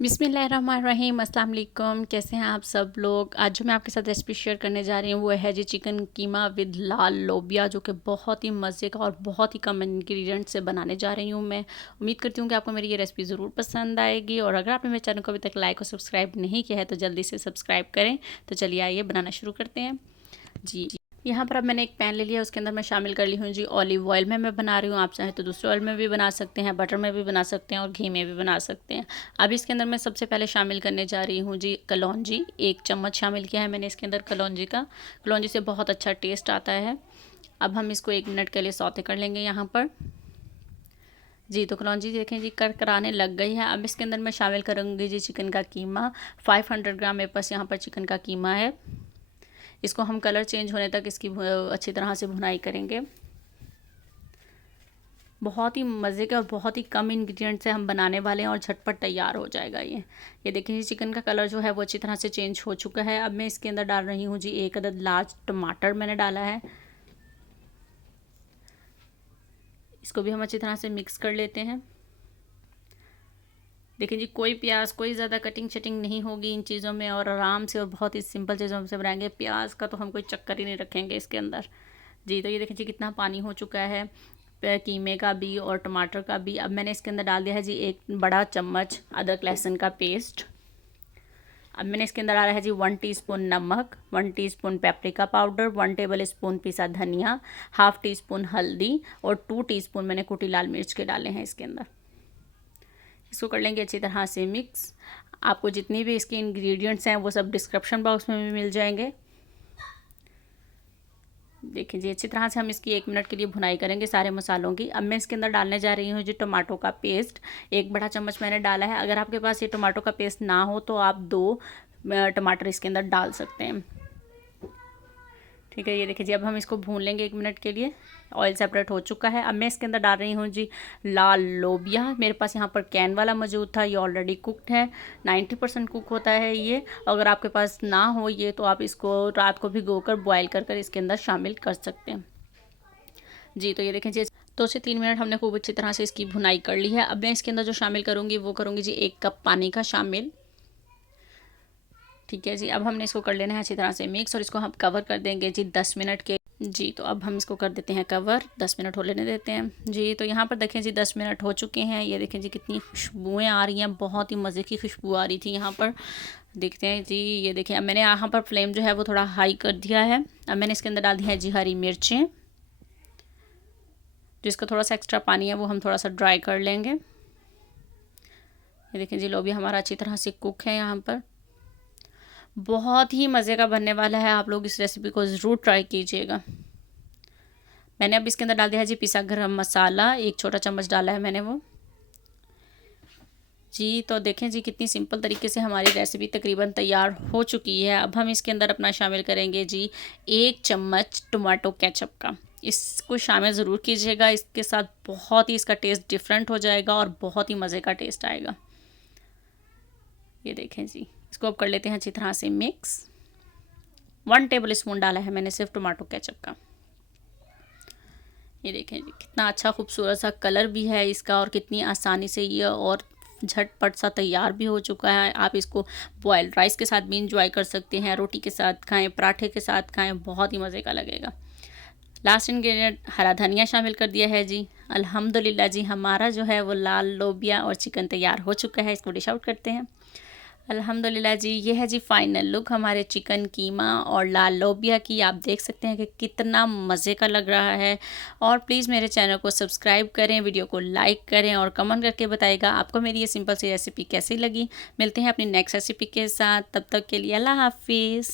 बिस्मिल्लाहिर्रहमानिर्रहीम, अस्सलाम वालेकुम। कैसे हैं आप सब लोग। आज जो मैं आपके साथ रेसिपी शेयर करने जा रही हूँ वो है जी चिकन कीमा विद लाल लोबिया, जो कि बहुत ही मज़े का और बहुत ही कम इंग्रेडिएंट से बनाने जा रही हूँ। मैं उम्मीद करती हूँ कि आपको मेरी ये रेसिपी ज़रूर पसंद आएगी, और अगर आपने मेरे चैनल को अभी तक लाइक और सब्सक्राइब नहीं किया है तो जल्दी से सब्सक्राइब करें। तो चलिए आइए बनाना शुरू करते हैं जी। यहाँ पर अब मैंने एक पैन ले लिया, उसके अंदर मैं शामिल कर ली हूँ जी ऑलिव ऑयल में मैं बना रही हूँ। आप चाहें तो दूसरे ऑयल में भी बना सकते हैं, बटर में भी बना सकते हैं और घी में भी बना सकते हैं। अब इसके अंदर मैं सबसे पहले शामिल करने जा रही हूँ जी कलौंजी। 1 चम्मच शामिल किया है मैंने इसके अंदर कलौंजी का। कलौंजी से बहुत अच्छा टेस्ट आता है। अब हम इसको 1 मिनट के लिए सौते कर लेंगे यहाँ पर जी। तो कलौंजी देखें जी कराने लग गई है। अब इसके अंदर मैं शामिल करूँगी जी चिकन का कीमा। 500 ग्राम मेरे पास यहाँ पर चिकन का कीमा है। इसको हम कलर चेंज होने तक इसकी अच्छी तरह से भुनाई करेंगे। बहुत ही मज़े के और बहुत ही कम इंग्रेडिएंट से हम बनाने वाले हैं और झटपट तैयार हो जाएगा ये देखिए चिकन का कलर जो है वो अच्छी तरह से चेंज हो चुका है। अब मैं इसके अंदर डाल रही हूँ जी 1 अदद लार्ज टमाटर मैंने डाला है। इसको भी हम अच्छी तरह से मिक्स कर लेते हैं। देखिए जी कोई प्याज कोई ज़्यादा कटिंग शटिंग नहीं होगी इन चीज़ों में, और आराम से और बहुत ही सिंपल चीज़ों से बनाएंगे। प्याज का तो हम कोई चक्कर ही नहीं रखेंगे इसके अंदर जी। तो ये देखिए जी कितना पानी हो चुका है कीमे का भी और टमाटर का भी। अब मैंने इसके अंदर डाल दिया है जी 1 बड़ा चम्मच अदरक लहसुन का पेस्ट। अब मैंने इसके अंदर डाला है जी 1 टीस्पून नमक, 1 teaspoon paprika powder, 1 table spoon पिसा धनिया, हाफ टी स्पून हल्दी और 2 टीस्पून मैंने कुटी लाल मिर्च के डाले हैं इसके अंदर। इसको कर लेंगे अच्छी तरह से मिक्स। आपको जितनी भी इसके इंग्रेडिएंट्स हैं वो सब डिस्क्रिप्शन बॉक्स में भी मिल जाएंगे। देखिए जी अच्छी तरह से हम इसकी 1 मिनट के लिए भुनाई करेंगे सारे मसालों की। अब मैं इसके अंदर डालने जा रही हूँ जी टमाटो का पेस्ट। 1 बड़ा चम्मच मैंने डाला है। अगर आपके पास ये टमाटो का पेस्ट ना हो तो आप 2 टमाटर इसके अंदर डाल सकते हैं। ठीक है, ये देखिए जी अब हम इसको भून लेंगे 1 मिनट के लिए। ऑयल सेपरेट हो चुका है। अब मैं इसके अंदर डाल रही हूँ जी लाल लोबिया। मेरे पास यहाँ पर कैन वाला मौजूद था, ये ऑलरेडी कुकड है। 90% कुक होता है ये। अगर आपके पास ना हो ये तो आप इसको रात को भिगोकर बॉयल कर कर इसके अंदर शामिल कर सकते हैं जी। तो ये देखें जी 2 से 3 मिनट हमने खूब अच्छी तरह से इसकी भुनाई कर ली है। अब मैं इसके अंदर जो शामिल करूँगी वो करूँगी जी 1 कप पानी का शामिल। ठीक है जी, अब हमने इसको कर लेना है अच्छी तरह से मिक्स, और इसको हम कवर कर देंगे जी 10 मिनट के जी। तो अब हम इसको कर देते हैं कवर, 10 मिनट हो लेने देते हैं जी। तो यहाँ पर देखें जी 10 मिनट हो चुके हैं। ये देखें जी कितनी खुशबुएँ आ रही हैं, बहुत ही मज़े की खुशबू आ रही थी यहाँ पर। देखते हैं जी, ये देखें अब मैंने यहाँ पर फ्लेम जो है वो थोड़ा हाई कर दिया है। अब मैंने इसके अंदर डाल दिया है जी हरी मिर्चें। जिसका थोड़ा सा एक्स्ट्रा पानी है वो हम थोड़ा सा ड्राई कर लेंगे। ये देखें जी लोबिया हमारा अच्छी तरह से कुक है यहाँ पर। बहुत ही मज़े का बनने वाला है, आप लोग इस रेसिपी को ज़रूर ट्राई कीजिएगा। मैंने अब इसके अंदर डाल दिया है जी पिसा गरम मसाला, 1 छोटा चम्मच डाला है मैंने वो जी। तो देखें जी कितनी सिंपल तरीके से हमारी रेसिपी तकरीबन तैयार हो चुकी है। अब हम इसके अंदर अपना शामिल करेंगे जी 1 चम्मच टमाटो केचप का। इसको शामिल ज़रूर कीजिएगा, इसके साथ बहुत ही इसका टेस्ट डिफरेंट हो जाएगा और बहुत ही मज़े का टेस्ट आएगा। ये देखें जी इसको अब कर लेते हैं अच्छी तरह से मिक्स। 1 टेबल स्पून डाला है मैंने सिर्फ टमाटो केचप का। ये देखें जी कितना अच्छा खूबसूरत सा कलर भी है इसका, और कितनी आसानी से ये और झटपट सा तैयार भी हो चुका है। आप इसको बॉयल्ड राइस के साथ भी इंजॉय कर सकते हैं, रोटी के साथ खाएं, पराठे के साथ खाएं, बहुत ही मज़े का लगेगा। लास्ट इंग्रेडिएंट हरा धनिया शामिल कर दिया है जी। अल्हम्दुलिल्लाह जी हमारा जो है वो लाल लोबिया और चिकन तैयार हो चुका है। इसको डिश आउट करते हैं। अल्हम्दुलिल्लाह जी ये है जी फाइनल लुक हमारे चिकन कीमा और लाल लोबिया की। आप देख सकते हैं कि कितना मज़े का लग रहा है। और प्लीज़ मेरे चैनल को सब्सक्राइब करें, वीडियो को लाइक करें और कमेंट करके बताइएगा आपको मेरी ये सिंपल सी रेसिपी कैसी लगी। मिलते हैं अपनी नेक्स्ट रेसिपी के साथ, तब तक के लिए अल्लाह हाफिज़।